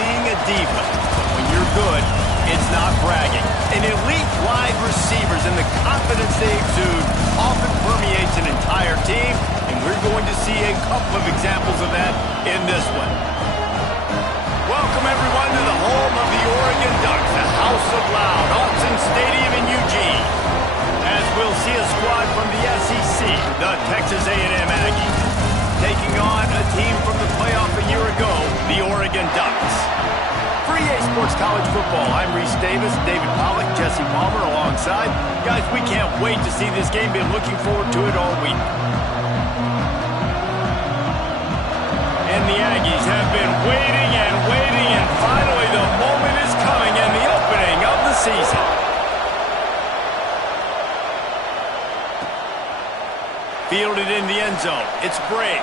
being a diva, but when you're good, it's not bragging. And elite wide receivers and the confidence they exude often permeates an entire team, and we're going to see a couple of examples of that in this one. Welcome, everyone, to the home of the Oregon Ducks, the House of Loud, Autzen Stadium in Eugene, as we'll see a squad from the SEC, the Texas A&M Aggies, taking on a team from the playoff a year ago, the Oregon Ducks. For EA Sports College Football, I'm Reese Davis, David Pollack, Jesse Palmer alongside. Guys, we can't wait to see this game. Been looking forward to it all week. And the Aggies have been waiting, and finally the moment is coming and the opening of the season. Fielded in the end zone. It's Bray.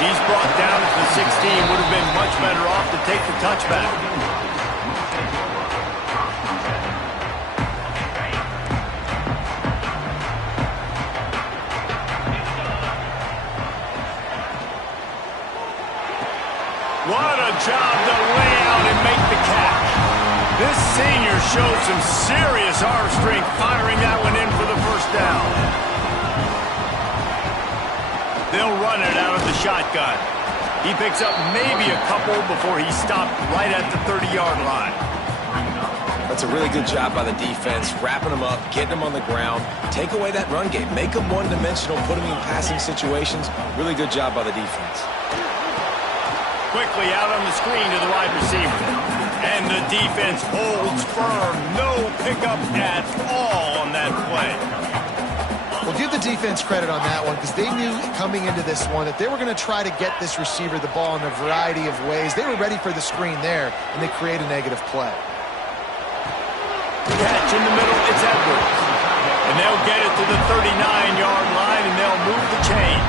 He's brought down at the 16. Would have been much better off to take the touchback. What a job to lay out and make the catch. This senior showed some serious arm strength firing that one in for the first down. They'll run it out of the shotgun. He picks up maybe a couple before he stopped right at the 30-yard line. That's a really good job by the defense, wrapping them up, getting them on the ground, take away that run game, make them one-dimensional, put them in passing situations. Really good job by the defense. Quickly out on the screen to the wide receiver. And the defense holds firm. No pickup at all on that play. Well, give the defense credit on that one because they knew coming into this one that they were going to try to get this receiver the ball in a variety of ways. They were ready for the screen there, and they create a negative play. Catch in the middle, it's Edwards. And they'll get it to the 39-yard line, and they'll move the chains.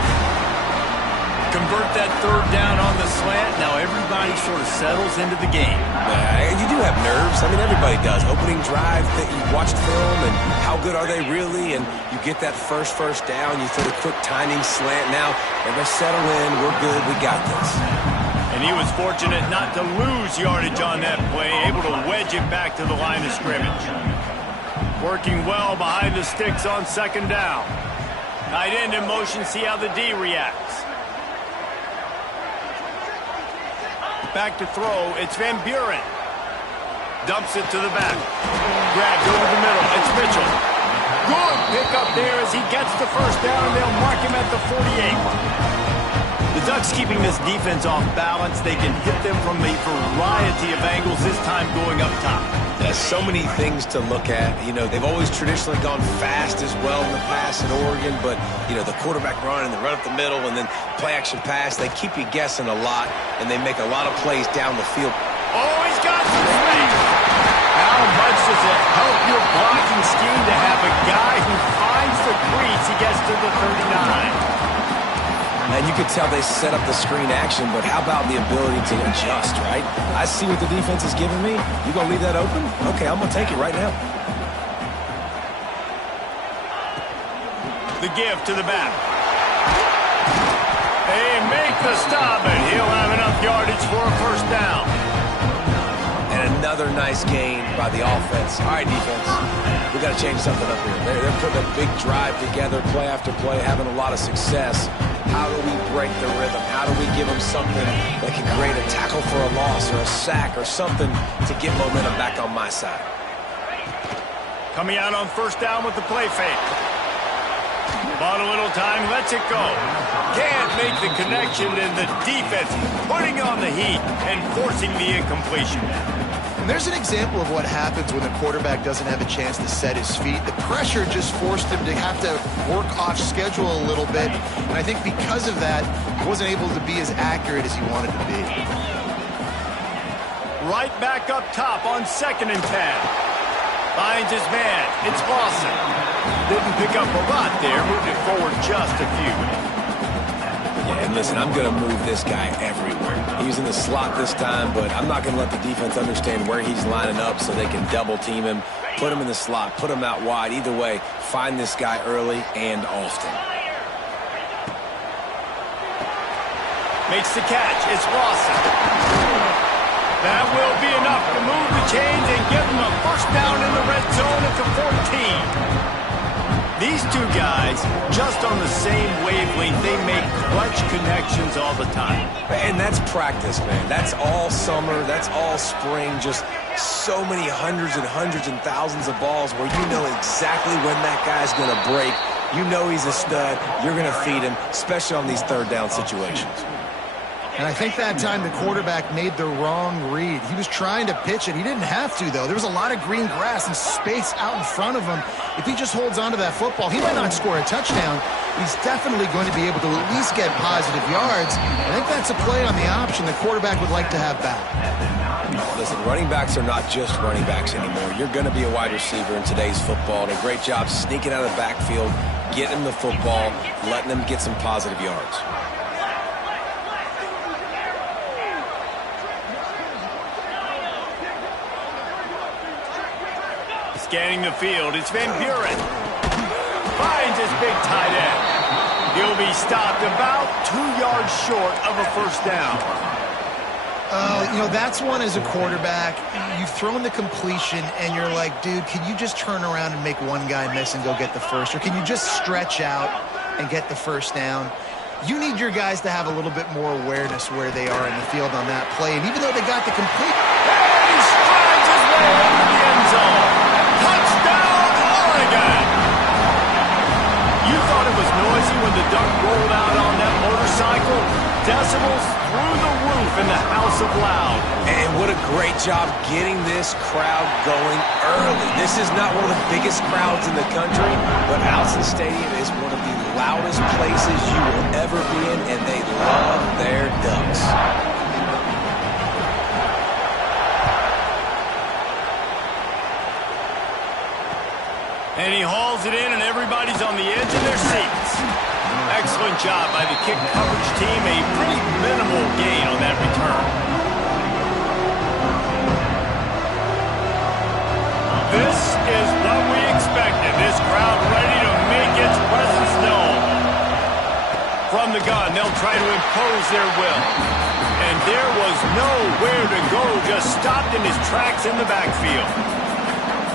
Convert that third down on the slant. Now everybody sort of settles into the game. You do have nerves. I mean, everybody does. Opening drive, you watch film, and how good are they really? And you get that first down. You throw the quick timing slant. Now everybody settle in. We're good. We got this. And he was fortunate not to lose yardage on that play, able to wedge it back to the line of scrimmage. Working well behind the sticks on second down. Tight end in motion, see how the D reacts. Back to throw, it's Van Buren. Dumps it to the back. Grabbed over the middle, it's Mitchell. Good pickup there as he gets the first down, and they'll mark him at the 48. The Ducks keeping this defense off balance. They can hit them from a variety of angles, this time going up top. There's so many things to look at. You know, they've always traditionally gone fast as well in the past in Oregon, but, you know, the quarterback run and the run up the middle and then play-action pass, they keep you guessing a lot, and they make a lot of plays down the field. Oh, he's got some space. How much does it help your blocking scheme to have a guy who finds the crease? He gets to the 39. And you could tell they set up the screen action, but how about the ability to adjust, right? I see what the defense is giving me. You gonna leave that open? Okay, I'm gonna take it right now. The give to the back. They make the stop, and he'll have enough yardage for a first down. And another nice gain by the offense. All right, defense, we got to change something up here. They're putting a big drive together, play after play, having a lot of success. How do we break the rhythm? How do we give them something that can create a tackle for a loss or a sack or something to get momentum back on my side? Coming out on first down with the play fake. Bought a little time, lets it go. Can't make the connection, and the defense putting on the heat and forcing the incompletion. And there's an example of what happens when the quarterback doesn't have a chance to set his feet. The pressure just forced him to have to work off schedule a little bit. And I think because of that, he wasn't able to be as accurate as he wanted to be. Right back up top on 2nd and 10. Finds his man. It's Lawson. Didn't pick up a lot there. Moved it forward just a few. Yeah, and listen, I'm going to move this guy everywhere. He's in the slot this time, but I'm not going to let the defense understand where he's lining up so they can double team him, put him in the slot, put him out wide. Either way, find this guy early and often. Makes the catch. It's Lawson. That will be enough to move the chains and give them a first down in the red zone at the 14. These two guys, just on the same wavelength, they make clutch connections all the time. And that's practice, man. That's all summer. That's all spring. Just so many hundreds and thousands of balls where you know exactly when that guy's going to break. You know he's a stud. You're going to feed him, especially on these third down situations. And I think that time the quarterback made the wrong read. He was trying to pitch it. He didn't have to, though. There was a lot of green grass and space out in front of him. If he just holds on to that football, he might not score a touchdown. He's definitely going to be able to at least get positive yards. I think that's a play on the option the quarterback would like to have back. Listen, running backs are not just running backs anymore. You're going to be a wide receiver in today's football. And a great job sneaking out of the backfield, getting him the football, letting him get some positive yards. Scanning the field, it's Van Buren. Finds his big tight end. He'll be stopped about 2 yards short of a first down. You know, that's one as a quarterback. You've thrown the completion, and you're like, dude, can you just turn around and make one guy miss and go get the first? Or can you just stretch out and get the first down? You need your guys to have a little bit more awareness where they are in the field on that play. And even though they got the complete... He strides his way into the end zone. Touchdown, Oregon! You thought it was noisy when the Duck rolled out on that motorcycle? Decibels through the roof in the House of Loud. And what a great job getting this crowd going early. This is not one of the biggest crowds in the country, but Allison Stadium is one of the loudest places you will ever be in, and they love their Ducks. And he hauls it in, and everybody's on the edge of their seats. Excellent job by the kick coverage team. A pretty minimal gain on that return. This is what we expected. This crowd ready to make its presence known. From the gun, they'll try to impose their will. And there was nowhere to go, just stopped in his tracks in the backfield.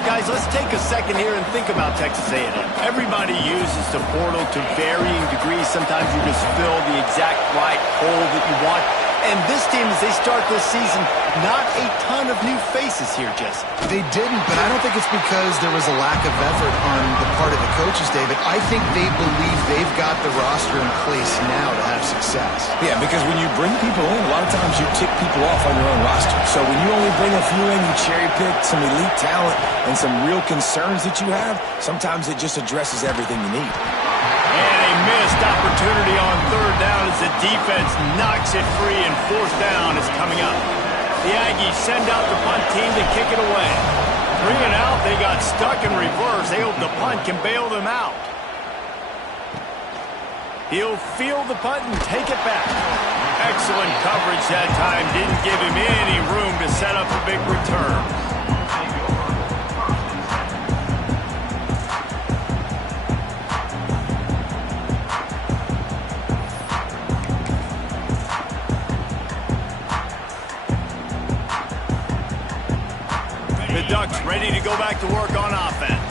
Guys, let's take a second here and think about Texas A&M. Everybody uses the portal to varying degrees. Sometimes you just fill the exact right hole that you want. And this team, as they start this season, not a ton of new faces here, Jesse. They didn't, but I don't think it's because there was a lack of effort on the part of the coaches, David. I think they believe they've got the roster in place now to have success. Yeah, because when you bring people in, a lot of times you tick people off on your own roster. So when you only bring a few in, you cherry pick some elite talent and some real concerns that you have, sometimes it just addresses everything you need. And a missed opportunity on third down as the defense knocks it free, and fourth down is coming up. The Aggies send out the punt team to kick it away. 3 and out, they got stuck in reverse. They hope the punt can bail them out. He'll field the punt and take it back. Excellent coverage that time. Didn't give him any room to set up a big return. Ducks ready to go back to work on offense.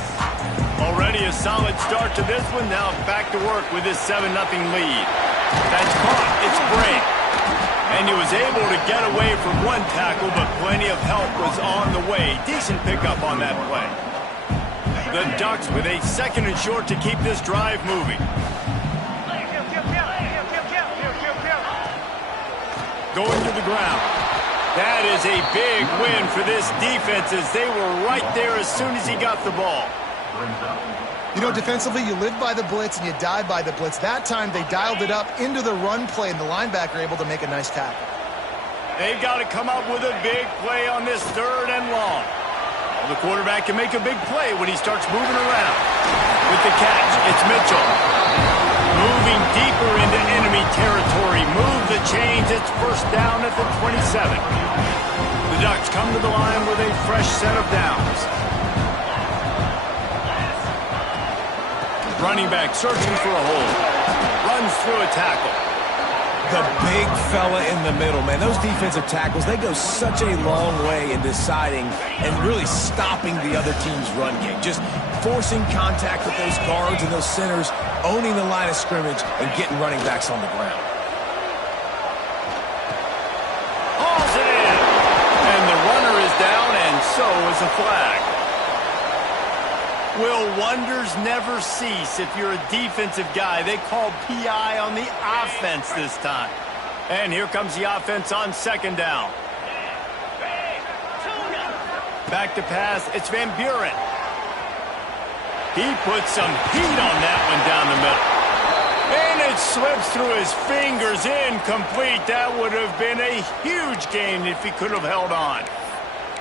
Already a solid start to this one. Now back to work with this 7-0 lead. That's caught. It's Bray. And he was able to get away from one tackle, but plenty of help was on the way. Decent pickup on that play. The Ducks with a 2nd and short to keep this drive moving. Going to the ground. That is a big win for this defense, as they were right there as soon as he got the ball. You know, defensively, you live by the blitz and you die by the blitz. That time, they dialed it up into the run play, and the linebacker able to make a nice tackle. They've got to come up with a big play on this 3rd and long. Well, the quarterback can make a big play when he starts moving around. With the catch, it's Mitchell. Moving deeper into enemy territory. Move the chains. It's first down at the 27. The Ducks come to the line with a fresh set of downs. Running back searching for a hole. Runs through a tackle. The big fella in the middle, man. Those defensive tackles, they go such a long way in deciding and really stopping the other team's run game. Just forcing contact with those guards and those centers, owning the line of scrimmage, and getting running backs on the ground. Hauls it in. And the runner is down, and so is a flag. Will wonders never cease if you're a defensive guy? They call PI on the offense this time. And here comes the offense on second down. Back to pass, it's Van Buren. He puts some heat on that one down the middle. And it slips through his fingers, incomplete. That would have been a huge gain if he could have held on.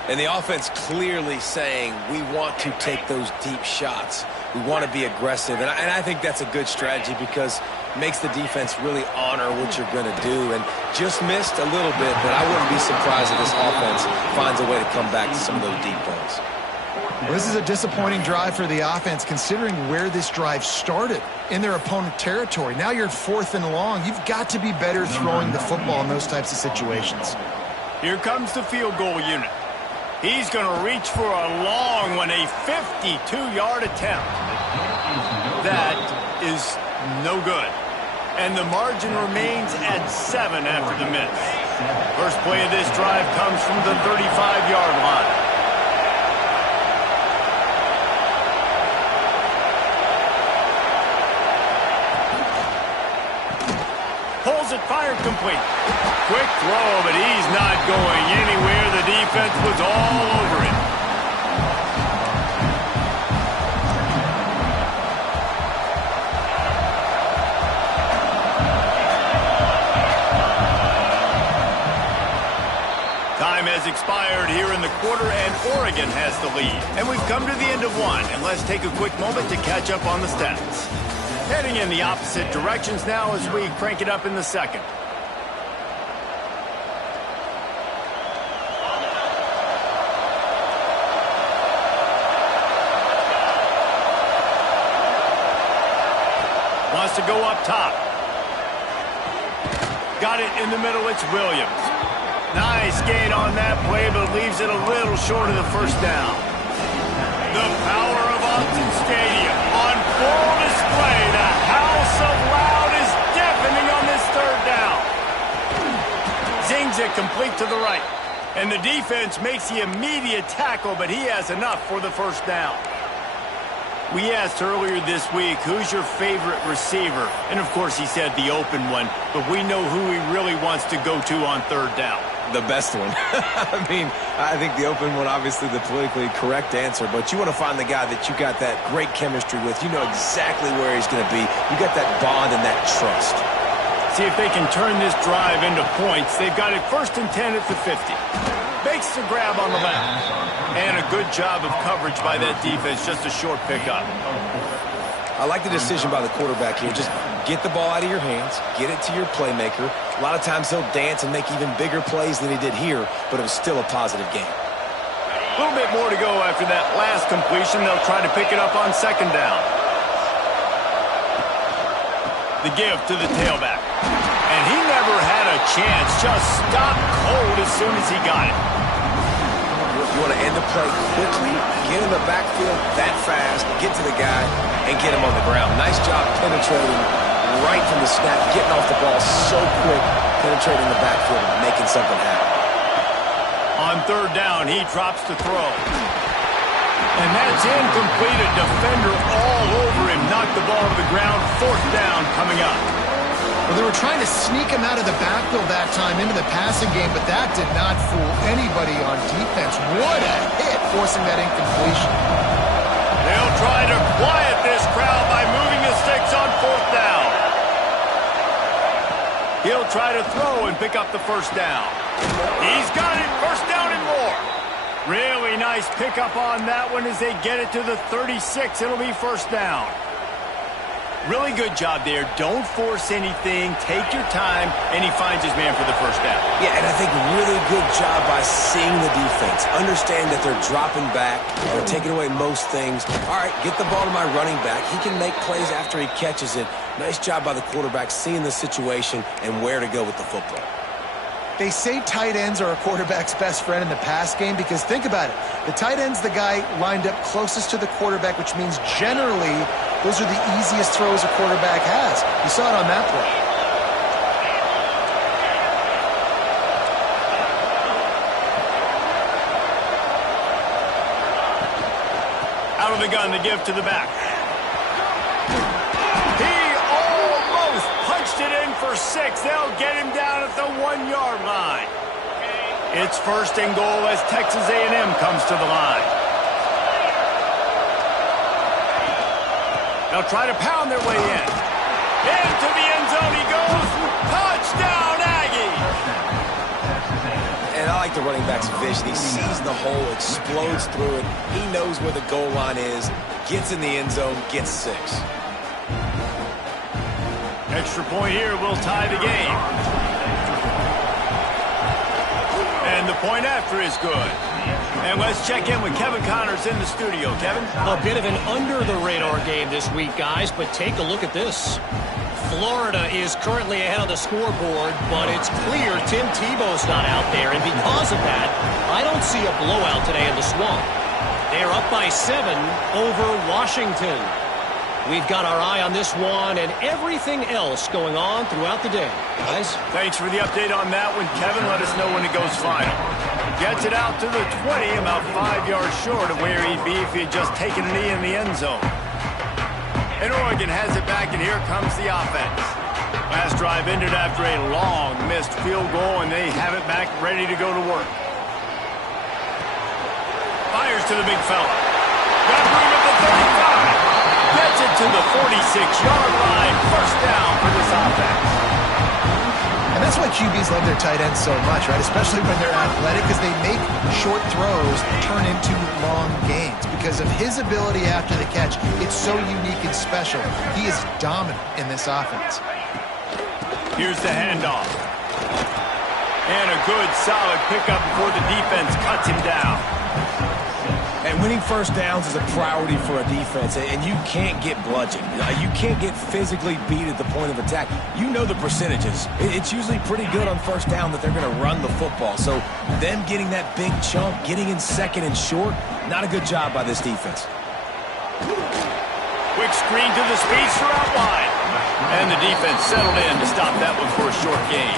And the offense clearly saying, we want to take those deep shots. We want to be aggressive. And I think that's a good strategy because it makes the defense really honor what you're going to do. And just missed a little bit, but I wouldn't be surprised if this offense finds a way to come back to some of those deep balls. This is a disappointing drive for the offense considering where this drive started, in their opponent territory. Now you're 4th and long. You've got to be better throwing the football in those types of situations. Here comes the field goal unit. He's going to reach for a long one, a 52-yard attempt. That is no good. And the margin remains at 7 after the miss. First play of this drive comes from the 35-yard line. Pulls it, fired complete. Quick throw, but he's not going anywhere. The defense was all over him. Time has expired here in the quarter, and Oregon has the lead. And we've come to the end of one, and let's take a quick moment to catch up on the stats. Heading in the opposite directions now as we crank it up in the second. Wants to go up top. Got it in the middle, it's Williams. Nice gain on that play, but leaves it a little short of the first down. The power of Autzen Stadium on full display. The house of loud is deafening on this third down. Zings it complete to the right. And the defense makes the immediate tackle, but he has enough for the first down. We asked earlier this week, who's your favorite receiver? And of course he said the open one, but we know who he really wants to go to on third down. The best one. I mean, I think the open one, obviously the politically correct answer, but you want to find the guy that you got that great chemistry with. You know exactly where he's going to be. You got that bond and that trust. See if they can turn this drive into points. They've got it 1st and 10 at the 50. Makes the grab on the left. And a good job of coverage by that defense. Just a short pickup. I like the decision by the quarterback here. Just get the ball out of your hands, get it to your playmaker. A lot of times he'll dance and make even bigger plays than he did here, but it was still a positive game. A little bit more to go after that last completion. They'll try to pick it up on second down. The give to the tailback. And he never had a chance. Just stopped cold as soon as he got it. You want to end the play quickly, get in the backfield that fast, get to the guy, and get him on the ground. Nice job penetrating right from the snap, getting off the ball so quick, penetrating the backfield and making something happen. On third down, he drops to throw. And that's incomplete. A defender all over him. Knocked the ball to the ground. 4th down coming up. Well, they were trying to sneak him out of the backfield that time into the passing game, but that did not fool anybody on defense. What a hit, forcing that incompletion. They'll try to quiet this crowd by moving the sticks on 4th down. He'll try to throw and pick up the first down. He's got it, 1st down and more. Really nice pickup on that one as they get it to the 36. It'll be 1st down. Really good job there. Don't force anything. Take your time, and he finds his man for the first down. Yeah, and I think really good job by seeing the defense. Understand that they're dropping back. They're taking away most things. All right, get the ball to my running back. He can make plays after he catches it. Nice job by the quarterback seeing the situation and where to go with the football. They say tight ends are a quarterback's best friend in the pass game because think about it. The tight end's the guy lined up closest to the quarterback, which means generally those are the easiest throws a quarterback has. You saw it on that play. Out of the gun to give to the back. He almost punched it in for 6. They'll get him down at the 1-yard line. It's first and goal as Texas A&M comes to the line. They'll try to pound their way in. Into the end zone he goes. Touchdown, Aggie! And I like the running back's vision. He sees the hole, explodes through it. He knows where the goal line is, gets in the end zone, gets 6. Extra point here will tie the game. And the point after is good. And let's check in with Kevin Connors in the studio. Kevin? A bit of an under-the-radar game this week, guys, but take a look at this. Florida is currently ahead of the scoreboard, but it's clear Tim Tebow's not out there, and because of that, I don't see a blowout today in the Swamp. They're up by 7 over Washington. We've got our eye on this one and everything else going on throughout the day. Guys? Thanks for the update on that one, Kevin. Let us know when it goes final. Gets it out to the 20, about 5 yards short of where he'd be if he had just taken a knee in the end zone. And Oregon has it back, and here comes the offense. Last drive ended after a long missed field goal, and they have it back ready to go to work. Fires to the big fella. Got room at the 35. Gets it to the 46-yard line. First down for this offense. And that's why QBs love their tight ends so much, right? Especially when they're athletic, because they make short throws turn into long gains. Because of his ability after the catch, it's so unique and special. He is dominant in this offense. Here's the handoff. And a good, solid pickup before the defense cuts him down. And winning first downs is a priority for a defense, and you can't get bludgeoned. You can't get physically beat at the point of attack. You know the percentages. It's usually pretty good on first down that they're going to run the football. So them getting that big chunk, getting in second and short, not a good job by this defense. Quick screen to the speedster out wide. And the defense settled in to stop that one for a short gain.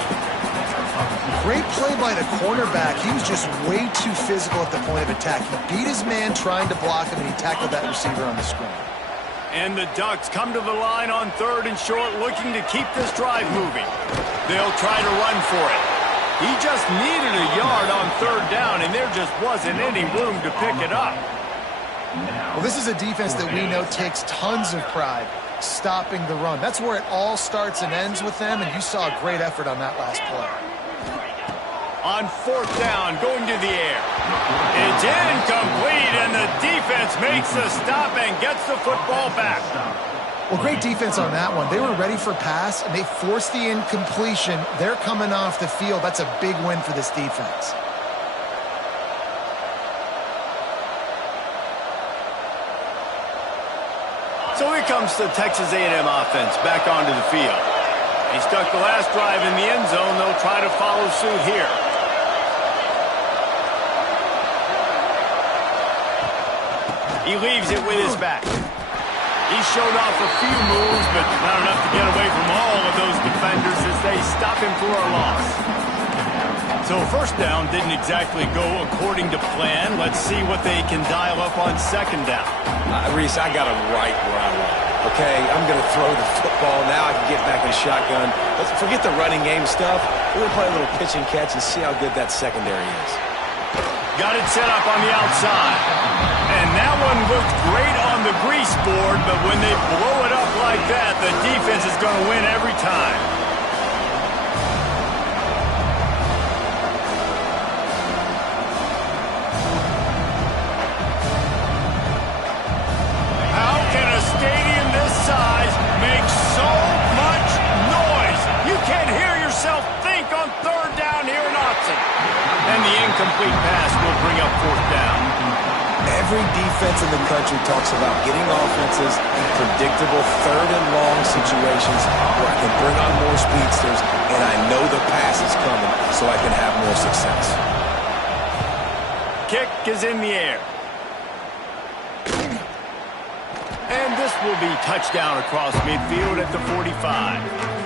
Great play by the cornerback. He was just way too physical at the point of attack. He beat his man trying to block him, and he tackled that receiver on the screen. And the Ducks come to the line on 3rd and short, looking to keep this drive moving. They'll try to run for it. He just needed a yard on 3rd down, and there just wasn't any room to pick it up. Well, this is a defense that we know takes tons of pride stopping the run. That's where it all starts and ends with them, and you saw a great effort on that last play. On 4th down, going to the air. It's incomplete, and the defense makes the stop and gets the football back. Well, great defense on that one. They were ready for pass, and they forced the incompletion. They're coming off the field. That's a big win for this defense. So here comes the Texas A&M offense back onto the field. He stuck the last drive in the end zone. They'll try to follow suit here. He leaves it with his back. He showed off a few moves, but not enough to get away from all of those defenders as they stop him for a loss. So first down didn't exactly go according to plan. Let's see what they can dial up on 2nd down. Reese, I got him right where I want. Okay, I'm going to throw the football. Now I can get back in shotgun. Let's forget the running game stuff. We're going to play a little pitch and catch and see how good that secondary is. Got it set up on the outside. And that one looked great on the grease board, but when they blow it up like that, the defense is going to win every time. How can a stadium this size make incomplete pass will bring up fourth down. Every defense in the country talks about getting offenses in predictable third and long situations where I can bring on more speedsters and I know the pass is coming so I can have more success. Kick is in the air. And this will be touchdown across midfield at the 45.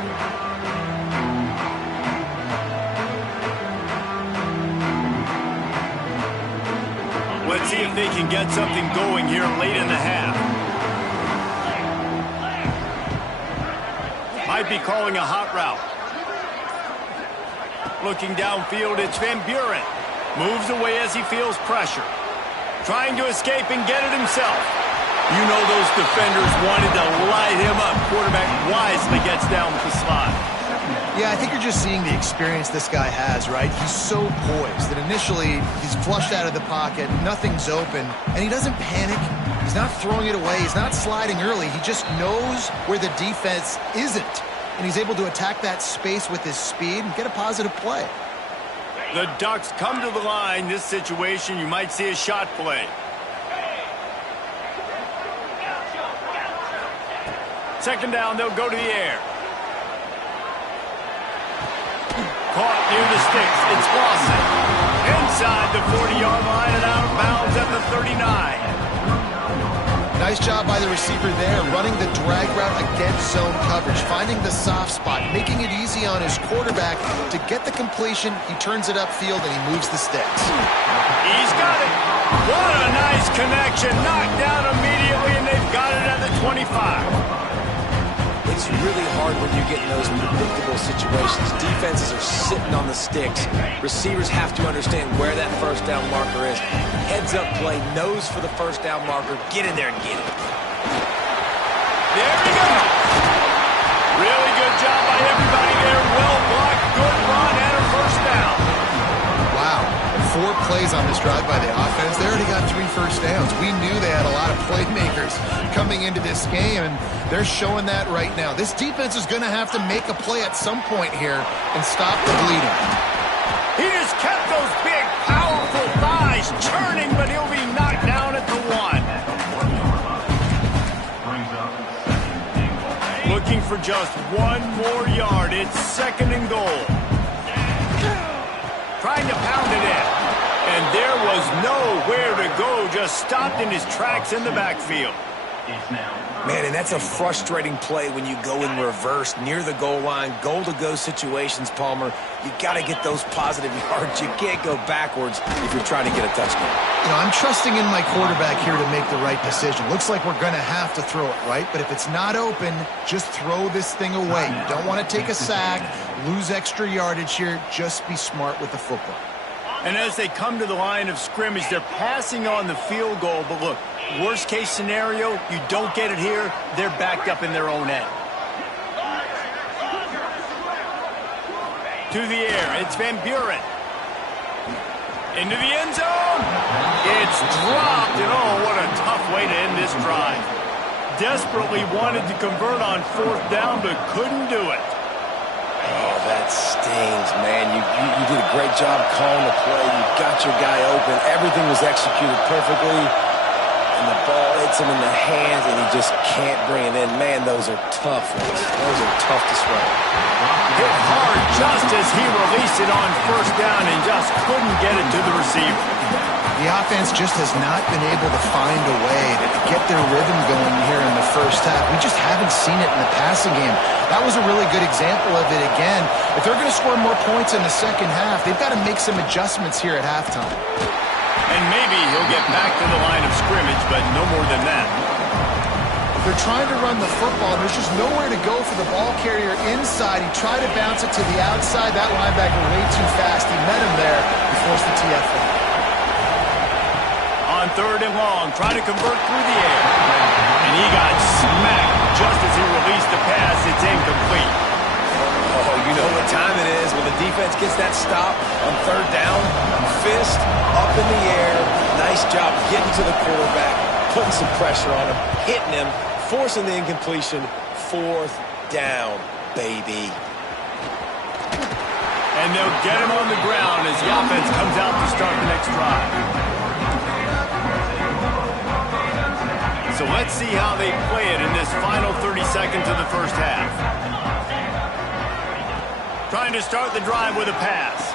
Let's see if they can get something going here late in the half. Might be calling a hot route. Looking downfield, it's Van Buren. Moves away as he feels pressure. Trying to escape and get it himself. You know those defenders wanted to light him up. Quarterback wisely gets down with the slide. Yeah, I think you're just seeing the experience this guy has, right? He's so poised that initially he's flushed out of the pocket, nothing's open, and he doesn't panic. He's not throwing it away. He's not sliding early. He just knows where the defense isn't, and he's able to attack that space with his speed and get a positive play. The Ducks come to the line. This situation, you might see a shot play. Second down, they'll go to the air. Caught near the sticks. It's Lawson. Inside the 40-yard line and out of bounds at the 39. Nice job by the receiver there, running the drag route against zone coverage, finding the soft spot, making it easy on his quarterback to get the completion. He turns it upfield and he moves the sticks. He's got it. What a nice connection. Knocked down immediately, and they've got it at the 25. It's really hard when you get in those predictable situations. Defenses are sitting on the sticks. Receivers have to understand where that first down marker is. Heads up play, nose for the first down marker. Get in there and get it. There we go. Really good job by everybody there. Well blocked, good run, and a first down. Wow. 4 plays on this drive by the offense. They already got 3 first downs. We knew they had a lot of playmakers coming into this game, and they're showing that right now. This defense is going to have to make a play at some point here and stop the bleeding. He just kept those big, powerful thighs churning, but he'll be knocked down at the 1. Looking for just 1 more yard. It's second and goal. Trying to pound it in. And there was nowhere to go. Just stopped in his tracks in the backfield. Man, and that's a frustrating play when you go in reverse near the goal line, goal-to-go situations, Palmer. You got to get those positive yards. You can't go backwards if you're trying to get a touchdown. You know, I'm trusting in my quarterback here to make the right decision. Looks like we're going to have to throw it, right? But if it's not open, just throw this thing away. You don't want to take a sack, lose extra yardage here. Just be smart with the football. And as they come to the line of scrimmage, they're passing on the field goal. But look, worst case scenario, you don't get it here, they're backed up in their own end. To the air, it's Van Buren. Into the end zone. It's dropped, and oh, what a tough way to end this drive. Desperately wanted to convert on fourth down, but couldn't do it. Oh, that stings, man. You did a great job calling the play. You got your guy open. Everything was executed perfectly. And the ball hits him in the hands, and he just can't bring it in. Man, those are tough ones. Those are tough to swallow. Hit hard just as he released it on first down and just couldn't get it to the receiver. The offense just has not been able to find a way to get their rhythm going here in the first half. We just haven't seen it in the passing game. That was a really good example of it again. If they're going to score more points in the second half, they've got to make some adjustments here at halftime. And maybe he'll get back to the line of scrimmage, but no more than that. They're trying to run the football. There's just nowhere to go for the ball carrier inside. He tried to bounce it to the outside. That linebacker way too fast. He met him there. He forced the TFL. On third and long, trying to convert through the air. And he got smacked just as he released the pass. It's incomplete. Oh, you know what time it is when the defense gets that stop on third down. Fist up in the air. Nice job getting to the quarterback, putting some pressure on him, hitting him, forcing the incompletion. Fourth down, baby. And they'll get him on the ground as the offense comes out to start the next drive. So let's see how they play it in this final 30 seconds of the first half. Trying to start the drive with a pass.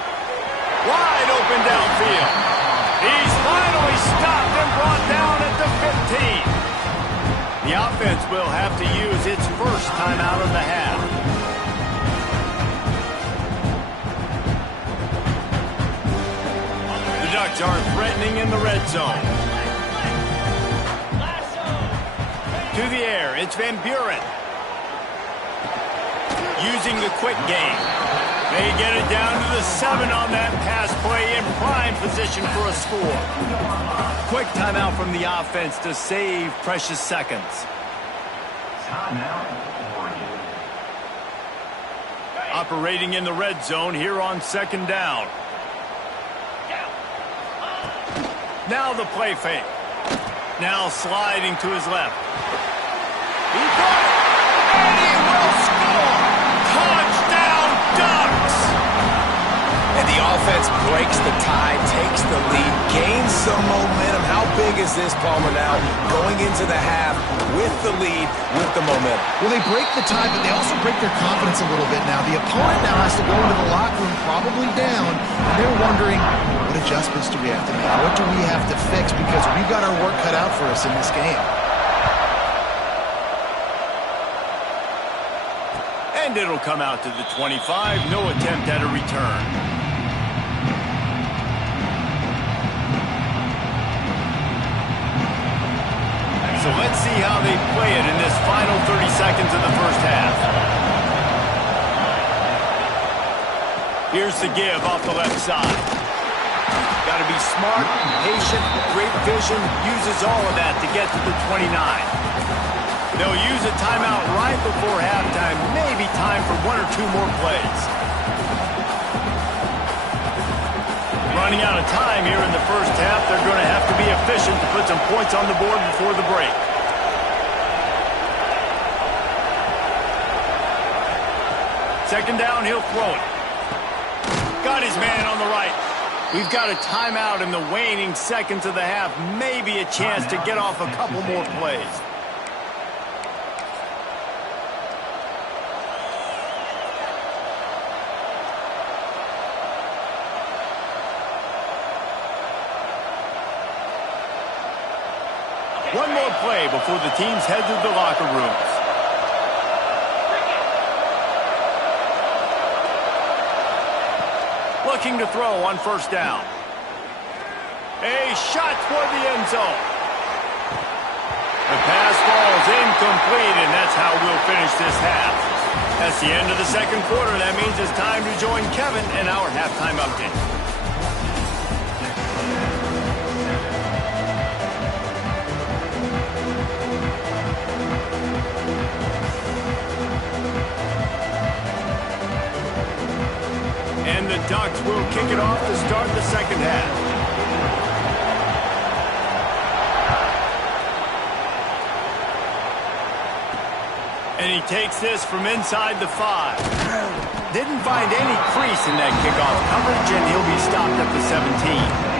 Wide open downfield. He's finally stopped and brought down at the 15. The offense will have to use its first timeout of the half. The Ducks are threatening in the red zone. To the air, it's Van Buren. Using the quick game. They get it down to the 7 on that pass play in prime position for a score. Quick timeout from the offense to save precious seconds. Operating in the red zone here on second down. Now the play fake. Now sliding to his left. He got it! And he will score! Touchdown, Ducks! And the offense breaks the tie, takes the lead, gains some momentum. How big is this, Palmer, now? Going into the half with the lead, with the momentum. Well, they break the tie, but they also break their confidence a little bit now. The opponent now has to go into the locker room probably down, and they're wondering, what adjustments do we have to make? What do we have to fix? Because we've got our work cut out for us in this game. And it'll come out to the 25. No attempt at a return. So let's see how they play it in this final 30 seconds of the first half. Here's the give off the left side. Got to be smart, patient, great vision, uses all of that to get to the 29. They'll use a timeout right before halftime, maybe time for 1 or 2 more plays. Running out of time here in the first half, they're going to have to be efficient to put some points on the board before the break. Second down, he'll throw it. Got his man on the right. We've got a timeout in the waning seconds of the half. Maybe a chance to get off a couple more plays. One more play before the teams head to the locker rooms. Looking to throw on first down. A shot toward the end zone. The pass falls incomplete, and that's how we'll finish this half. That's the end of the second quarter. That means it's time to join Kevin in our halftime update. And the Ducks will kick it off to start the second half. And he takes this from inside the 5. Didn't find any crease in that kickoff coverage, and he'll be stopped at the 17.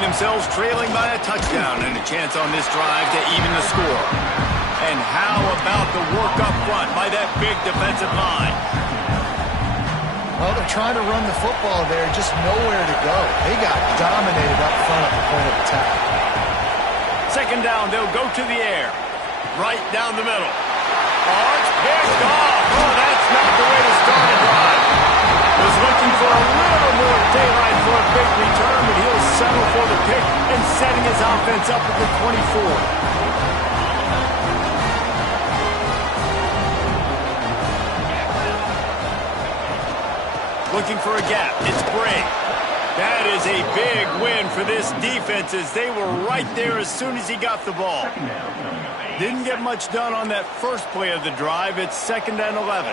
Themselves trailing by a touchdown and a chance on this drive to even the score. And how about the work up front by that big defensive line? Well, they're trying to run the football there, just nowhere to go. They got dominated up front at the point of attack. Second down, they'll go to the air. Right down the middle. Oh, it's picked off. Oh, that's not the way to start a drive. Was looking for a little more daylight for a big return, but he'll settle for the pick and setting his offense up at the 24. Looking for a gap. It's Bray. That is a big win for this defense as they were right there as soon as he got the ball. Didn't get much done on that first play of the drive. It's 2nd and 11.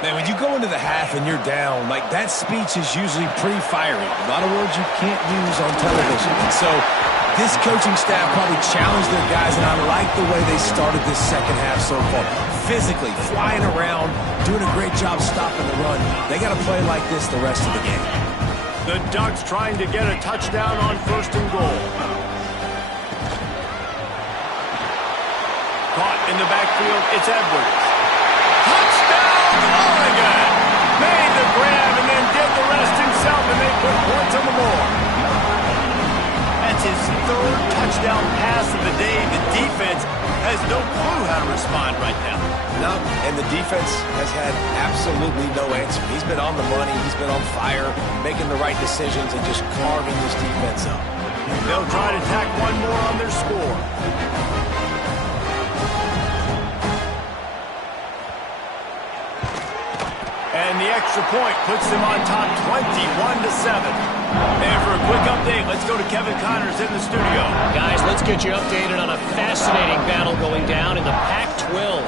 Man, when you go into the half and you're down, like that speech is usually pretty fiery. A lot of words you can't use on television. And so this coaching staff probably challenged their guys, and I like the way they started this second half so far. Physically, flying around, doing a great job stopping the run. They got to play like this the rest of the game. The Ducks trying to get a touchdown on 1st and goal. Caught in the backfield, it's Edwards. Touchdown, Oregon! Made the grab and then did the rest himself, and they put points on the board. That's his 3rd touchdown pass of the day. The defense has no clue how to respond right now. No, and the defense has had absolutely no answer. He's been on the money. He's been on fire, making the right decisions and just carving this defense up. They'll try to tack one more on their score. And the extra point puts them on top 21-7. And for a quick update, let's go to Kevin Connors in the studio. Guys, let's get you updated on a fascinating battle going down in the Pac-12.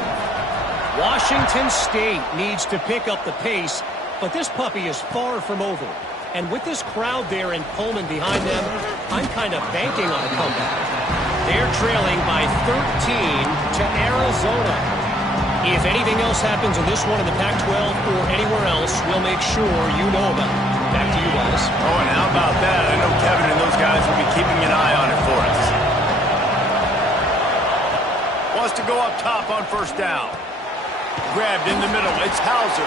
Washington State needs to pick up the pace, but this puppy is far from over. And with this crowd there in Pullman behind them, I'm kind of banking on a comeback. They're trailing by 13 to Arizona. If anything else happens in this one in the Pac-12 or anywhere else, we'll make sure you know about it. Back to you guys. Oh, and how about that? I know Kevin and those guys will be keeping an eye on it for us. Wants to go up top on 1st down. Grabbed in the middle. It's Hauser.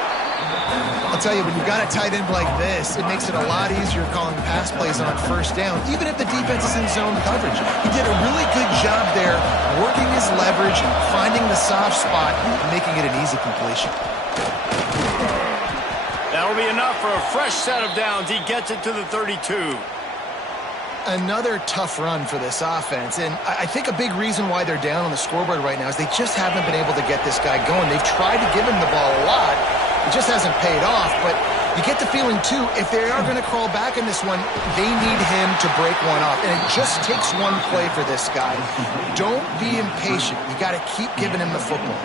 I'll tell you, when you've got a tight end like this, it makes it a lot easier calling pass plays on 1st down, even if the defense is in zone coverage. He did a really good job there, working his leverage, finding the soft spot, and making it an easy completion. That'll be enough for a fresh set of downs. He gets it to the 32. Another tough run for this offense, and I think a big reason why they're down on the scoreboard right now is they just haven't been able to get this guy going. They've tried to give him the ball a lot. It just hasn't paid off, but you get the feeling, too, if they are going to crawl back in this one, they need him to break one off, and it just takes one play for this guy. Don't be impatient. You got to keep giving him the football.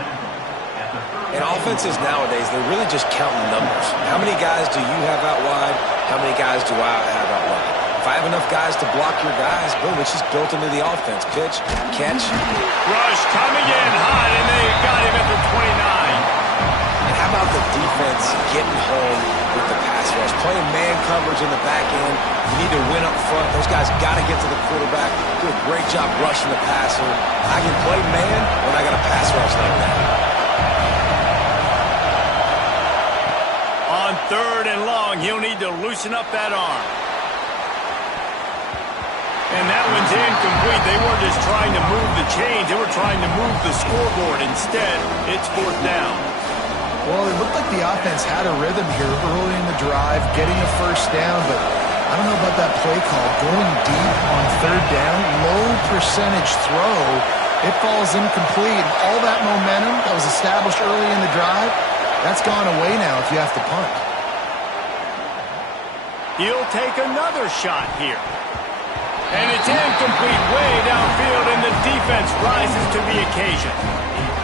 And offenses nowadays, they're really just counting numbers. How many guys do you have out wide? How many guys do I have out wide? If I have enough guys to block your guys, boom, it's just built into the offense. Pitch, catch. Rush coming in hot, and they got him at the 29. And how about the defense getting home with the pass rush? Playing man coverage in the back end. You need to win up front. Those guys got to get to the quarterback. Do a great job rushing the passer. I can play man when I got a pass rush like that. On 3rd and long, he'll need to loosen up that arm. And that one's incomplete. They weren't just trying to move the chains. They were trying to move the scoreboard. Instead, it's 4th down. Well, it looked like the offense had a rhythm here early in the drive, getting a 1st down, but I don't know about that play call. Going deep on 3rd down, low percentage throw, it falls incomplete. All that momentum that was established early in the drive, that's gone away now if you have to punt. He'll take another shot here. And it's incomplete way downfield, and the defense rises to the occasion.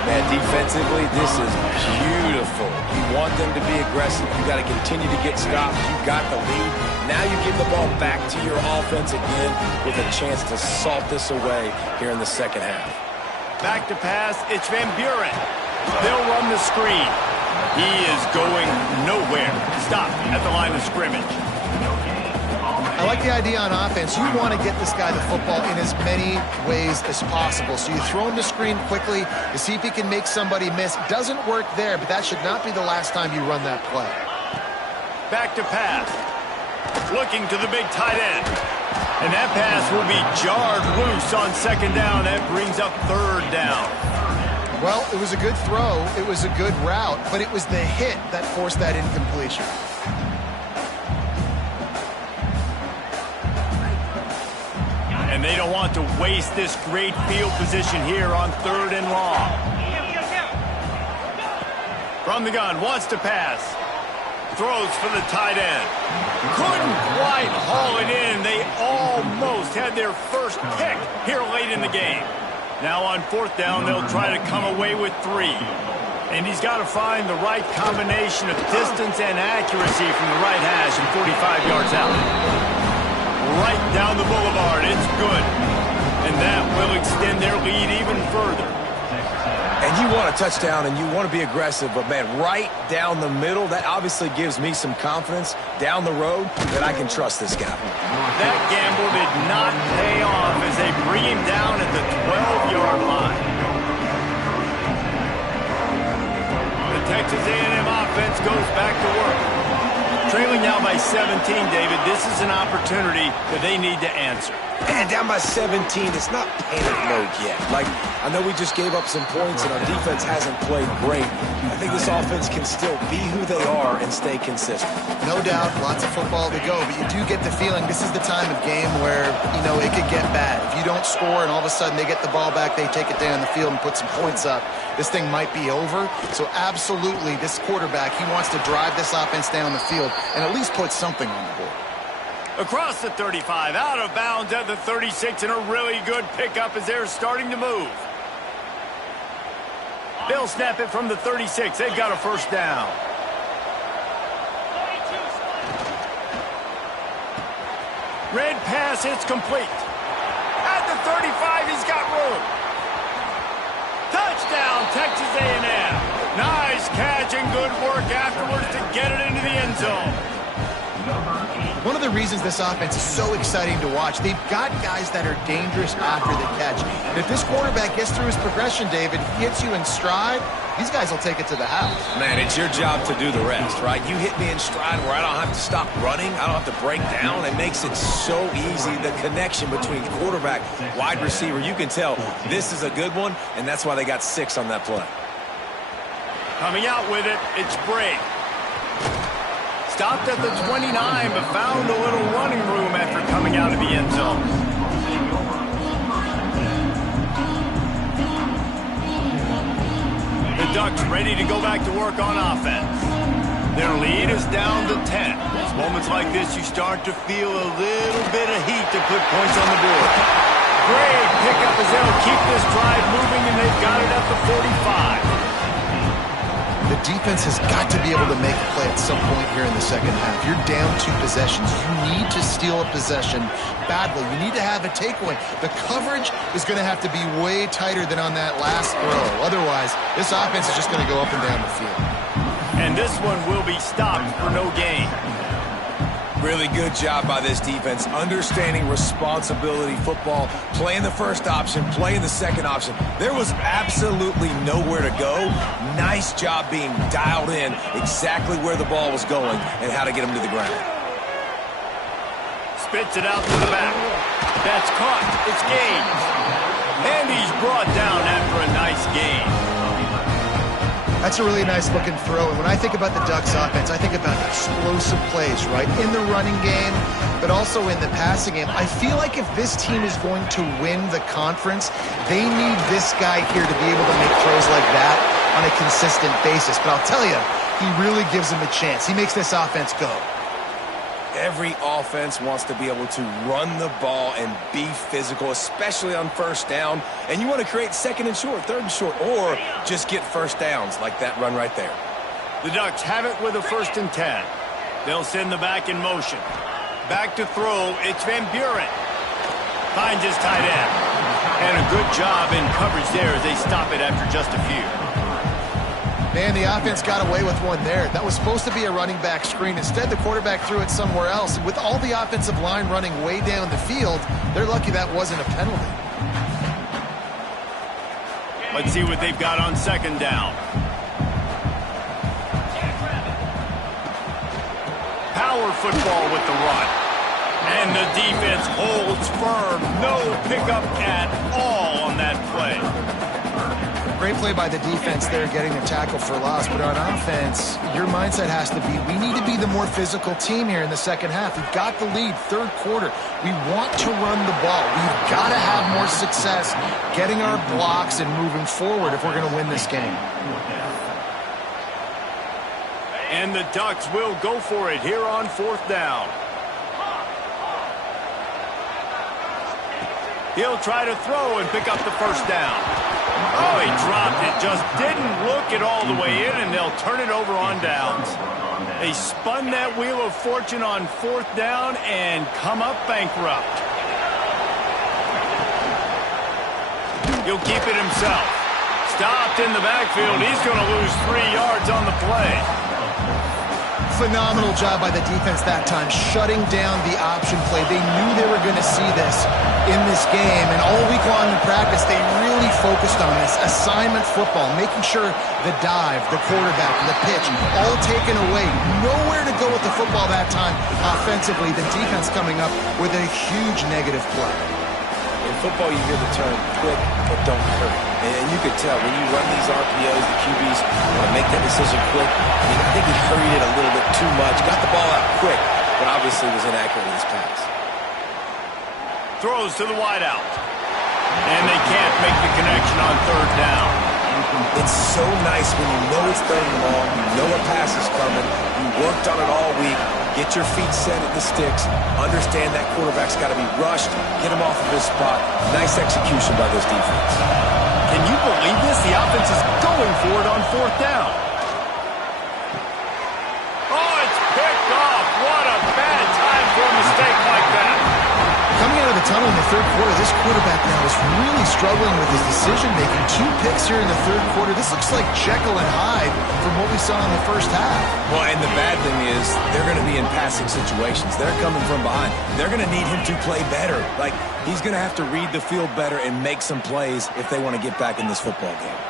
Man, defensively, this is beautiful. You want them to be aggressive. You got to continue to get stops. You got the lead. Now you give the ball back to your offense again with a chance to salt this away here in the second half. Back to pass, it's Van Buren. They'll run the screen. He is going nowhere. Stop at the line of scrimmage. I like the idea on offense. You want to get this guy the football in as many ways as possible. So you throw him the screen quickly to see if he can make somebody miss. Doesn't work there, but that should not be the last time you run that play. Back to pass. Looking to the big tight end. And that pass will be jarred loose on 2nd down. That brings up 3rd down. Well, it was a good throw. It was a good route, but it was the hit that forced that incompletion. And they don't want to waste this great field position here on 3rd and long. From the gun, wants to pass. throws for the tight end. Couldn't quite haul it in. They almost had their first pick here late in the game. Now on fourth down, they'll try to come away with 3. And he's got to find the right combination of distance and accuracy from the right hash and 45 yards out. Right down the boulevard. It's good. And that will extend their lead even further. And you want a touchdown and you want to be aggressive, but, man, right down the middle, that obviously gives me some confidence down the road that I can trust this guy. That gamble did not pay off as they bring him down at the 12-yard line. The Texas A&M offense goes back to work. Trailing now by 17, David, this is an opportunity that they need to answer. And down by 17, it's not panic mode yet. Like, I know we just gave up some points and our defense hasn't played great. I think this offense can still be who they are and stay consistent. No doubt, lots of football to go, but you do get the feeling this is the time of game where, you know, it could get bad. If you don't score and all of a sudden they get the ball back, they take it down the field and put some points up, this thing might be over. So absolutely, this quarterback, he wants to drive this offense down the field and at least put something on the board. Across the 35, out of bounds at the 36, and a really good pickup as they're starting to move. They'll snap it from the 36. They've got a first down. Red pass, it's complete. At the 35, he's got room. Touchdown, Texas A&M. Nice catch and good work afterwards to get it into the end zone. One of the reasons this offense is so exciting to watch, they've got guys that are dangerous after the catch. And if this quarterback gets through his progression, David, hits you in stride, these guys will take it to the house. Man, it's your job to do the rest, right? You hit me in stride where I don't have to stop running. I don't have to break down. It makes it so easy, the connection between quarterback, wide receiver. You can tell this is a good one, and that's why they got 6 on that play. Coming out with it, it's Bray. Stopped at the 29, but found a little running room after coming out of the end zone. The Ducks ready to go back to work on offense. Their lead is down to 10. It's moments like this you start to feel a little bit of heat to put points on the board. Great pickup as they'll keep this drive moving, and they've got it at the 45. The defense has got to be able to make a play at some point here in the second half. You're down 2 possessions. You need to steal a possession badly. You need to have a takeaway. The coverage is going to have to be way tighter than on that last throw. Otherwise, this offense is just going to go up and down the field. And this one will be stopped for no gain. Really good job by this defense, understanding responsibility football, playing the first option, playing the second option. There was absolutely nowhere to go. Nice job being dialed in exactly where the ball was going and how to get him to the ground. Spits it out to the back. That's caught. It's gained. And he's brought down after a nice gain. That's a really nice-looking throw. And when I think about the Ducks offense, I think about explosive plays, right? In the running game, but also in the passing game. I feel like if this team is going to win the conference, they need this guy here to be able to make throws like that on a consistent basis. But I'll tell you, he really gives them a chance. He makes this offense go. Every offense wants to be able to run the ball and be physical, especially on first down. And you want to create second and short, third and short, or just get first downs like that run right there. The Ducks have it with a 1st and 10. They'll send the back in motion. Back to throw, it's Van Buren. Finds his tight end. And a good job in coverage there as they stop it after just a few. Man, the offense got away with one there. That was supposed to be a running back screen. Instead, the quarterback threw it somewhere else. And with all the offensive line running way down the field, they're lucky that wasn't a penalty. Let's see what they've got on 2nd down. Power football with the run. And the defense holds firm. No pickup at all on that play. Great play by the defense there, getting the tackle for loss. But on offense, your mindset has to be, we need to be the more physical team here in the second half. We've got the lead, 3rd quarter. We want to run the ball. We've got to have more success getting our blocks and moving forward if we're going to win this game. And the Ducks will go for it here on 4th down. He'll try to throw and pick up the 1st down. Oh, he dropped it. Just didn't look it all the way in, and they'll turn it over on downs. They spun that wheel of fortune on 4th down and come up bankrupt. He'll keep it himself. Stopped in the backfield. He's going to lose 3 yards on the play. Phenomenal job by the defense that time, shutting down the option play. They knew they were going to see this in this game, and all week long in practice, they really focused on this assignment football, making sure the dive, the quarterback, the pitch, all taken away. Nowhere to go with the football that time offensively. The defense coming up with a huge negative play. In football, you hear the term quick but don't hurry. And you could tell when you run these RPOs, the QBs want to make that decision quick. I think he hurried it a little bit too much. Got the ball out quick, but obviously was inaccurate with his pass. Throws to the wideout. And they can't make the connection on 3rd down. It's so nice when you know it's 3rd and long, you know a pass is coming, you worked on it all week, get your feet set at the sticks, understand that quarterback's got to be rushed, get him off of his spot. Nice execution by this defense. Can you believe this? The offense is going for it on 4th down. Oh, it's picked off. What a bad time for a mistake like that. Coming out of the tunnel in the 3rd quarter, this quarterback now is really struggling with his decision-making. 2 picks here in the 3rd quarter. This looks like Jekyll and Hyde from what we saw in the 1st half. Well, and the bad thing is they're going to be in passing situations. They're coming from behind. They're going to need him to play better. Like, he's going to have to read the field better and make some plays if they want to get back in this football game.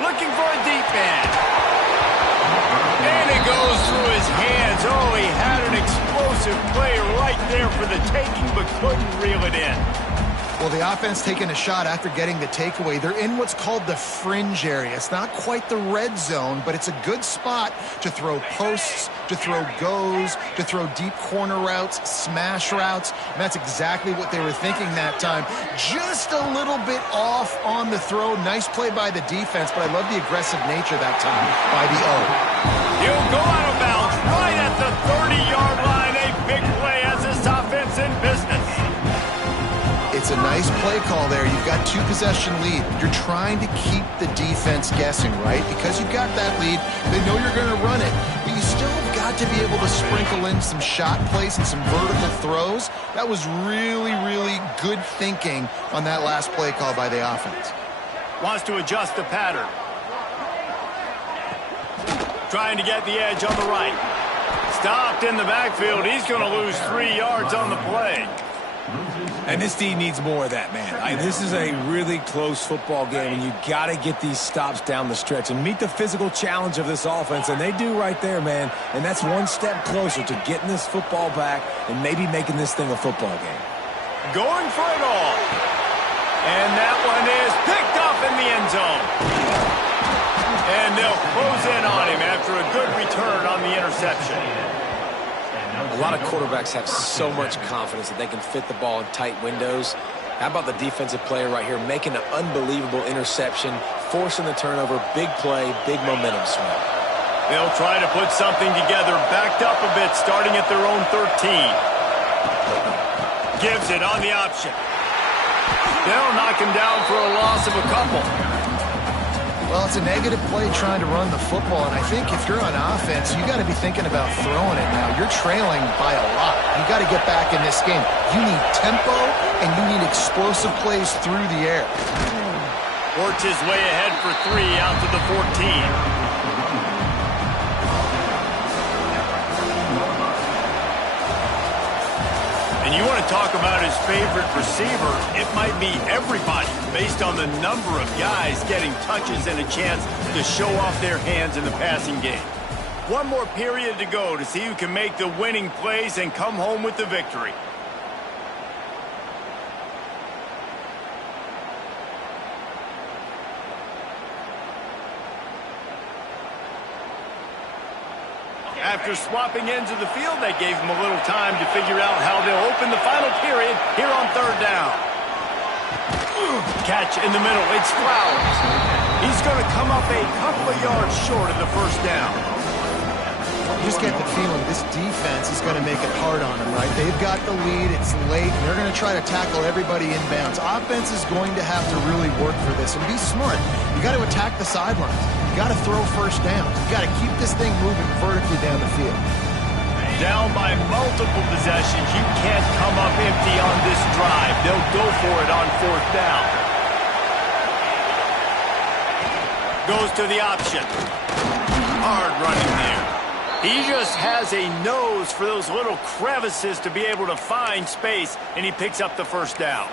Looking for a deep man. And it goes through his hands. Oh, he had an explosive play right there for the taking, but couldn't reel it in. Well, the offense taking a shot after getting the takeaway. They're in what's called the fringe area. It's not quite the red zone, but it's a good spot to throw posts, to throw goes, to throw deep corner routes, smash routes. And that's exactly what they were thinking that time. Just a little bit off on the throw. Nice play by the defense, but I love the aggressive nature that time by the O. He'll go out of bounds right at the 30-yard line. A big play as this offense in business. It's a nice play call there. You've got 2-possession lead. You're trying to keep the defense guessing, right? Because you've got that lead, they know you're going to run it. But you still have got to be able to sprinkle in some shot plays and some vertical throws. That was really, really good thinking on that last play call by the offense. Wants to adjust the pattern. Trying to get the edge on the right. Stopped in the backfield. He's going to lose 3 yards on the play. And this D needs more of that, man. This is a really close football game, and you got to get these stops down the stretch and meet the physical challenge of this offense, and they do right there, man. And that's one step closer to getting this football back and maybe making this thing a football game. Going for it all. And that one is picked off in the end zone. And they'll close in on him after a good return on the interception. A lot of quarterbacks have so much confidence that they can fit the ball in tight windows. How about the defensive player right here making an unbelievable interception, forcing the turnover, big play, big momentum swing. They'll try to put something together, backed up a bit, starting at their own 13. Gives it on the option. They'll knock him down for a loss of a couple. Well, it's a negative play trying to run the football, and I think if you're on offense, you got to be thinking about throwing it now. You're trailing by a lot. You got to get back in this game. You need tempo, and you need explosive plays through the air. Works his way ahead for 3 out to the 14. And you want to talk about his favorite receiver, it might be everybody based on the number of guys getting touches and a chance to show off their hands in the passing game. One more period to go to see who can make the winning plays and come home with the victory. After swapping ends of the field, that gave them a little time to figure out how they'll open the final period here on 3rd down. Catch in the middle. It's Flowers. He's going to come up a couple of yards short of the first down. You just get the feeling this defense is going to make it hard on them, right? They've got the lead. It's late. And they're going to try to tackle everybody inbounds. Offense is going to have to really work for this and be smart. You got to attack the sidelines. You got to throw first downs. You got to keep this thing moving vertically down the field. Down by multiple possessions. You can't come up empty on this drive. They'll go for it on fourth down. Goes to the option. Hard running there. He just has a nose for those little crevices to be able to find space, and he picks up the first down.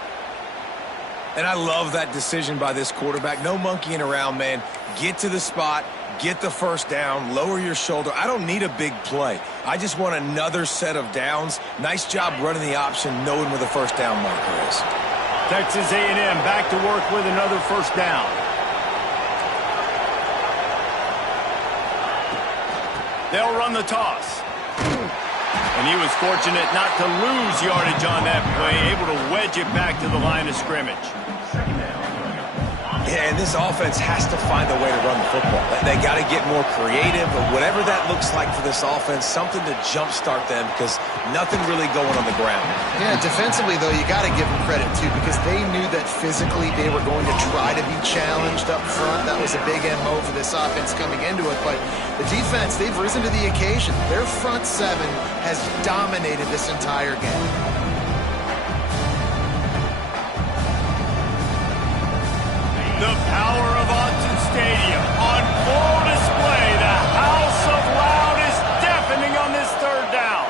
And I love that decision by this quarterback. No monkeying around, man. Get to the spot, get the first down, lower your shoulder. I don't need a big play. I just want another set of downs. Nice job running the option, knowing where the first down marker is. Texas A&M back to work with another first down. They'll run the toss. And he was fortunate not to lose yardage on that play, able to wedge it back to the line of scrimmage. Yeah, and this offense has to find a way to run the football. They got to get more creative, but whatever that looks like for this offense, something to jumpstart them because nothing really going on the ground. Yeah, defensively, though, you got to give them credit, too, because they knew that physically they were going to try to be challenged up front. That was a big MO for this offense coming into it, but the defense, they've risen to the occasion. Their front seven has dominated this entire game. The power of Autzen Stadium on full display. The house of loud is deafening on this third down.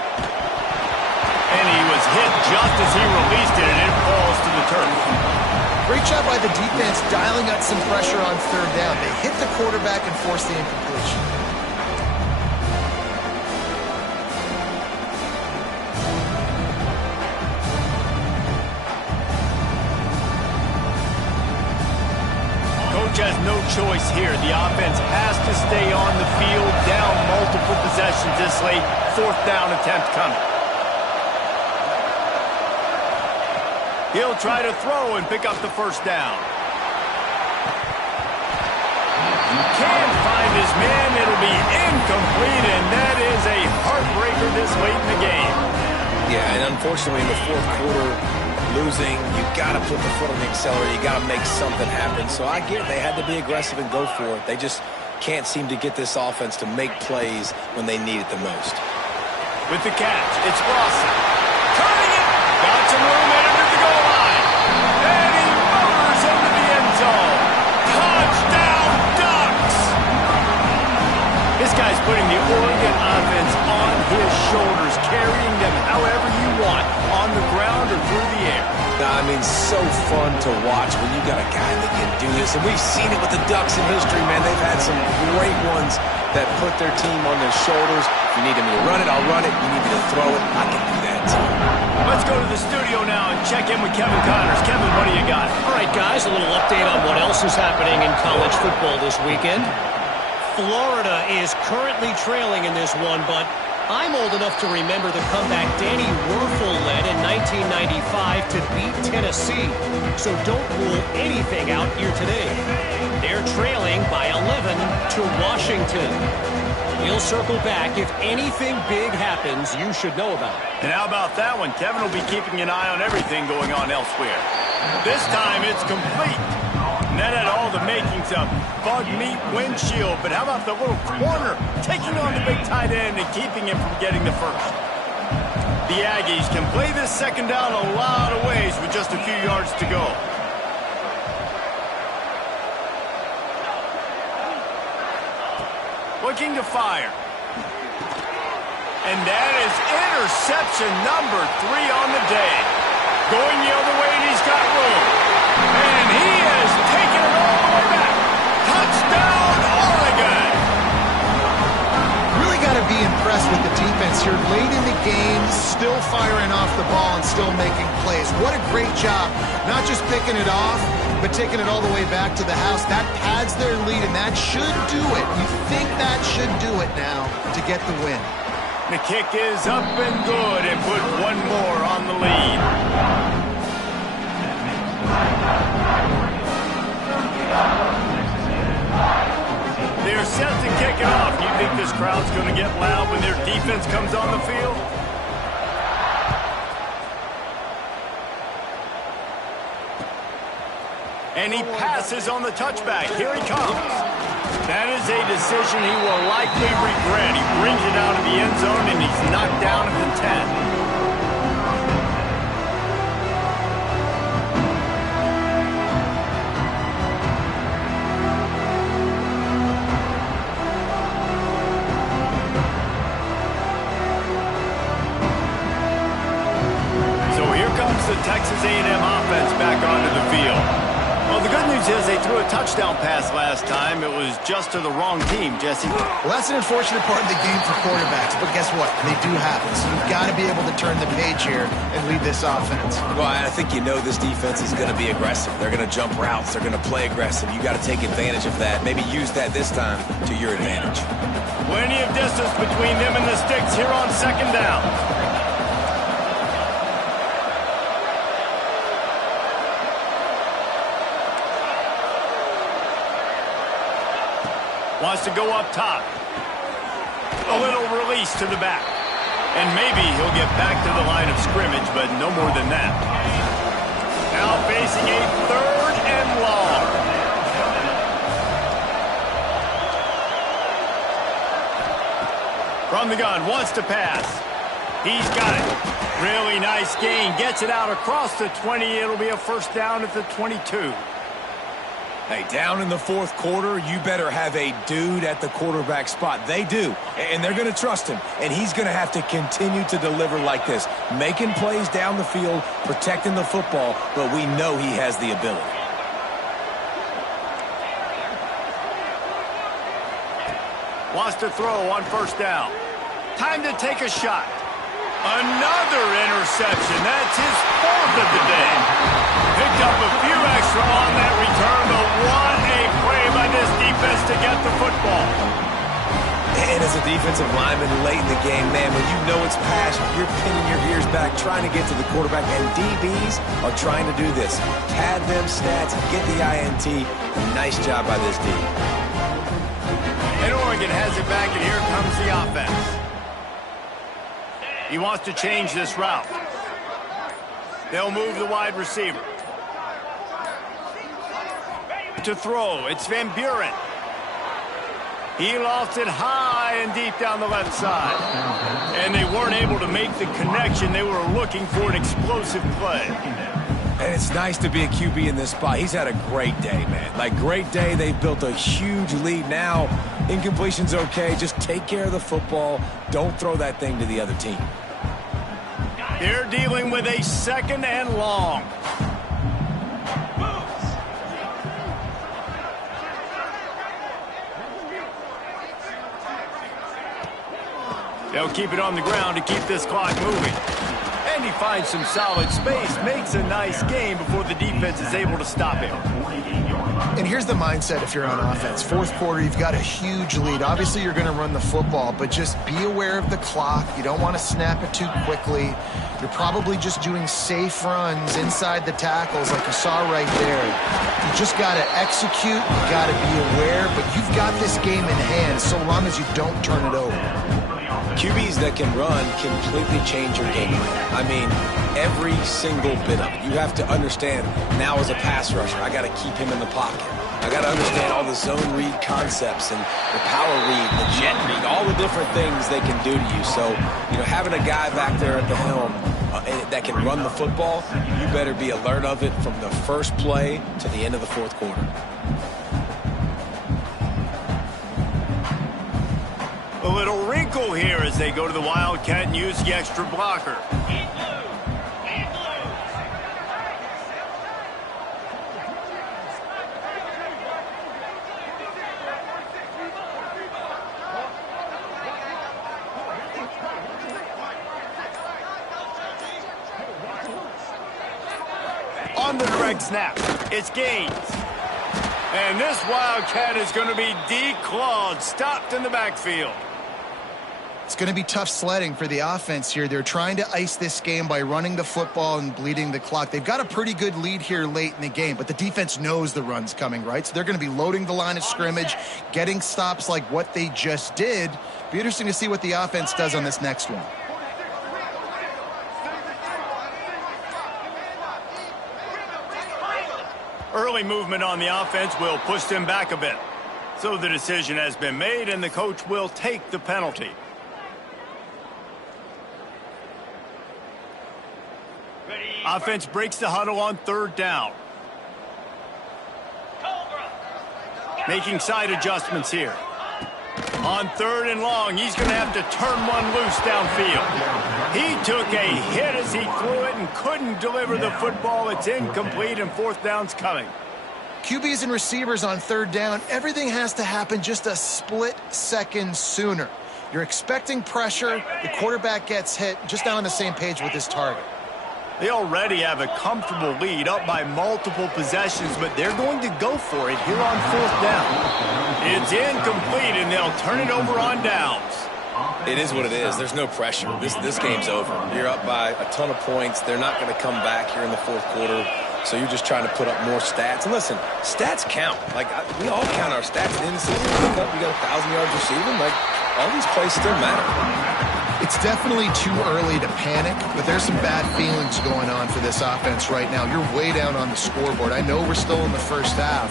And he was hit just as he released it, and it falls to the turf. Great job by the defense dialing up some pressure on third down. They hit the quarterback and forced the incompletion. Has no choice here. The offense has to stay on the field, down multiple possessions this late. Fourth down attempt coming. He'll try to throw and pick up the first down. Can't find his man. It'll be incomplete, and that is a heartbreaker this late in the game. Yeah, and unfortunately in the fourth quarter, losing, you got to put the foot on the accelerator. You got to make something happen. So I get it. They had to be aggressive and go for it. They just can't seem to get this offense to make plays when they need it the most. With the catch, it's Lawson. Turning it. Got some room in under the goal line. And he motors into the end zone. Touchdown, Ducks! This guy's putting the Oregon offense on his shoulders, carrying them however you want, on the ground or through the air. I mean, so fun to watch when you got a guy that can do this. And we've seen it with the Ducks in history, man. They've had some great ones that put their team on their shoulders. If you need me to run it, I'll run it. You need me to throw it, I can do that too. Let's go to the studio now and check in with Kevin Connors. Kevin, what do you got? All right, guys, a little update on what else is happening in college football this weekend. Florida is currently trailing in this one, but I'm old enough to remember the comeback Danny Wuerffel led in 1995 to beat Tennessee. So don't rule anything out here today. They're trailing by 11 to Washington. We'll circle back. If anything big happens, you should know about it. And how about that one? Kevin will be keeping an eye on everything going on elsewhere. This time it's complete. And that had all the makings of bug meat windshield. But how about the little corner taking on the big tight end and keeping him from getting the first? The Aggies can play this second down a lot of ways with just a few yards to go. Looking to fire. And that is interception number 3 on the day. Going the other way, and he's got room. And he has taken it all the way back. Touchdown, Oregon! Really got to be impressed with the defense here. Late in the game, still firing off the ball and still making plays. What a great job. Not just picking it off, but taking it all the way back to the house. That pads their lead, and that should do it. You think that should do it now to get the win. The kick is up and good, and put one more on the lead. set to kick it off. Do you think this crowd's going to get loud when their defense comes on the field? And he passes on the touchback. Here he comes. That is a decision he will likely regret. He brings it out of the end zone, and he's knocked down at the 10. The Texas A&M offense back onto the field. Well, the good news is they threw a touchdown pass last time. It was just to the wrong team, Jesse. Well, that's an unfortunate part of the game for quarterbacks, but guess what? They do happen. So you've got to be able to turn the page here and lead this offense. Well, I think you know this defense is going to be aggressive. They're going to jump routes. They're going to play aggressive. You got to take advantage of that. Maybe use that this time to your advantage. Plenty of distance between them and the sticks here on second down. Wants to go up top. A little release to the back. And maybe he'll get back to the line of scrimmage, but no more than that. Now facing a 3rd and long. From the gun, wants to pass. He's got it. Really nice gain. Gets it out across the 20. It'll be a first down at the 22. Hey, down in the 4th quarter, you better have a dude at the quarterback spot. They do, and they're going to trust him. And he's going to have to continue to deliver like this, making plays down the field, protecting the football, but we know he has the ability. Wants to throw on first down. Time to take a shot. Another interception. That's his 4th of the day. Picked up a few extra on that return, but what a play by this defense to get the football. And as a defensive lineman late in the game, man, when you know it's pass, you're pinning your ears back, trying to get to the quarterback, and DBs are trying to do this. Pad them stats, get the INT. Nice job by this D. And Oregon has it back, and here comes the offense. He wants to change this route. They'll move the wide receiver. To throw, it's Van Buren. He lofts it high and deep down the left side. And they weren't able to make the connection. They were looking for an explosive play. And it's nice to be a QB in this spot. He's had a great day, man. Like, great day. They've built a huge lead now. Incompletion's okay. Just take care of the football. Don't throw that thing to the other team. They're dealing with a 2nd and long. They'll keep it on the ground to keep this clock moving. And he finds some solid space, makes a nice game before the defense is able to stop him. And here's the mindset if you're on offense. 4th quarter, you've got a huge lead. Obviously, you're going to run the football, but just be aware of the clock. You don't want to snap it too quickly. You're probably just doing safe runs inside the tackles like you saw right there. You just got to execute. You got to be aware, but you've got this game in hand so long as you don't turn it over. QBs that can run completely change your game plan. I mean, every single bit of it. You have to understand, now as a pass rusher, I got to keep him in the pocket. I got to understand all the zone read concepts and the power read, the jet read, all the different things they can do to you. So, you know, having a guy back there at the helm that can run the football, you better be alert of it from the first play to the end of the 4th quarter. A little wrinkle here as they go to the Wildcat and use the extra blocker. On the direct snap, it's Gaines. And this Wildcat is going to be declawed, stopped in the backfield. It's going to be tough sledding for the offense here. They're trying to ice this game by running the football and bleeding the clock. They've got a pretty good lead here late in the game, but the defense knows the run's coming, right? So they're going to be loading the line of scrimmage, getting stops like what they just did. Be interesting to see what the offense does on this next one. Early movement on the offense will push them back a bit. So the decision has been made, and the coach will take the penalty. Offense breaks the huddle on 3rd down. Making side adjustments here. On 3rd and long, he's going to have to turn one loose downfield. He took a hit as he threw it and couldn't deliver the football. It's incomplete, and 4th down's coming. QBs and receivers on 3rd down, everything has to happen just a split second sooner. You're expecting pressure, the quarterback gets hit, just not on the same page with his target. They already have a comfortable lead, up by multiple possessions, but they're going to go for it here on 4th down. It's incomplete, and they'll turn it over on downs. It is what it is. There's no pressure. This game's over. You're up by a ton of points. They're not going to come back here in the 4th quarter. So you're just trying to put up more stats. And listen, stats count. Like, we all count our stats at the end of the season. You got 1,000 yards receiving. Like, all these plays still matter. It's definitely too early to panic, but there's some bad feelings going on for this offense right now. You're way down on the scoreboard. I know we're still in the first half,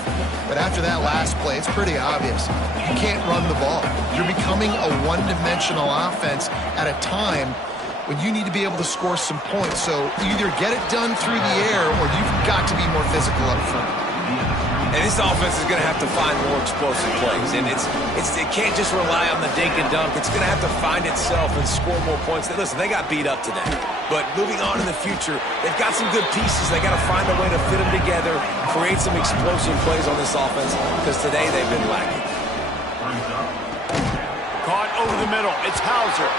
but after that last play, it's pretty obvious. You can't run the ball. You're becoming a one-dimensional offense at a time when you need to be able to score some points. So either get it done through the air or you've got to be more physical up front. And this offense is going to have to find more explosive plays. And it can't just rely on the dink and dunk. It's going to have to find itself and score more points. Listen, they got beat up today. But moving on in the future, they've got some good pieces. They got to find a way to fit them together, create some explosive plays on this offense, because today they've been lacking. Caught over the middle. It's Hauser.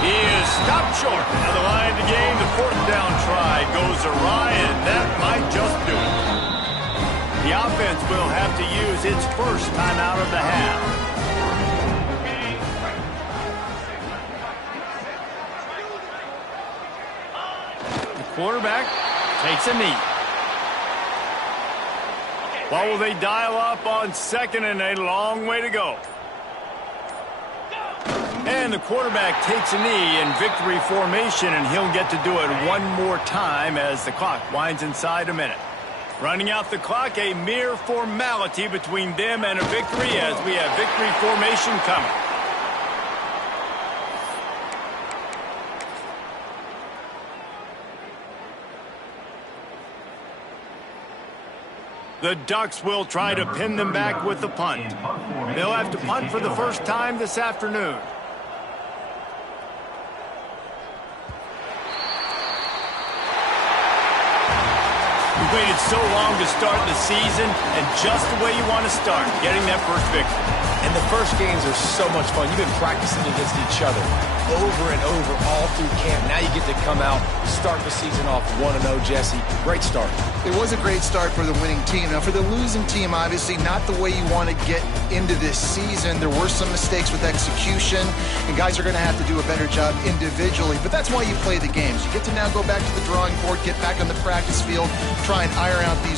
He is stopped short. Now the line of the game, the 4th down try goes awry, and that might just do it. The offense will have to use its first timeout of the half. The quarterback takes a knee. What will they dial up on 2nd and a long way to go? And the quarterback takes a knee in victory formation, and he'll get to do it one more time as the clock winds inside a minute. Running out the clock, a mere formality between them and a victory as we have victory formation coming. The Ducks will try to pin them back with the punt. They'll have to punt for the first time this afternoon. We've waited so long to start the season, and just the way you want to start, getting that first victory. And the first games are so much fun. You've been practicing against each other over and over all through camp. Now you get to come out, start the season off 1-0, Jesse. Great start. It was a great start for the winning team. Now, for the losing team, obviously not the way you want to get into this season. There were some mistakes with execution, and guys are going to have to do a better job individually. But that's why you play the games. You get to now go back to the drawing board, get back on the practice field, try and iron out these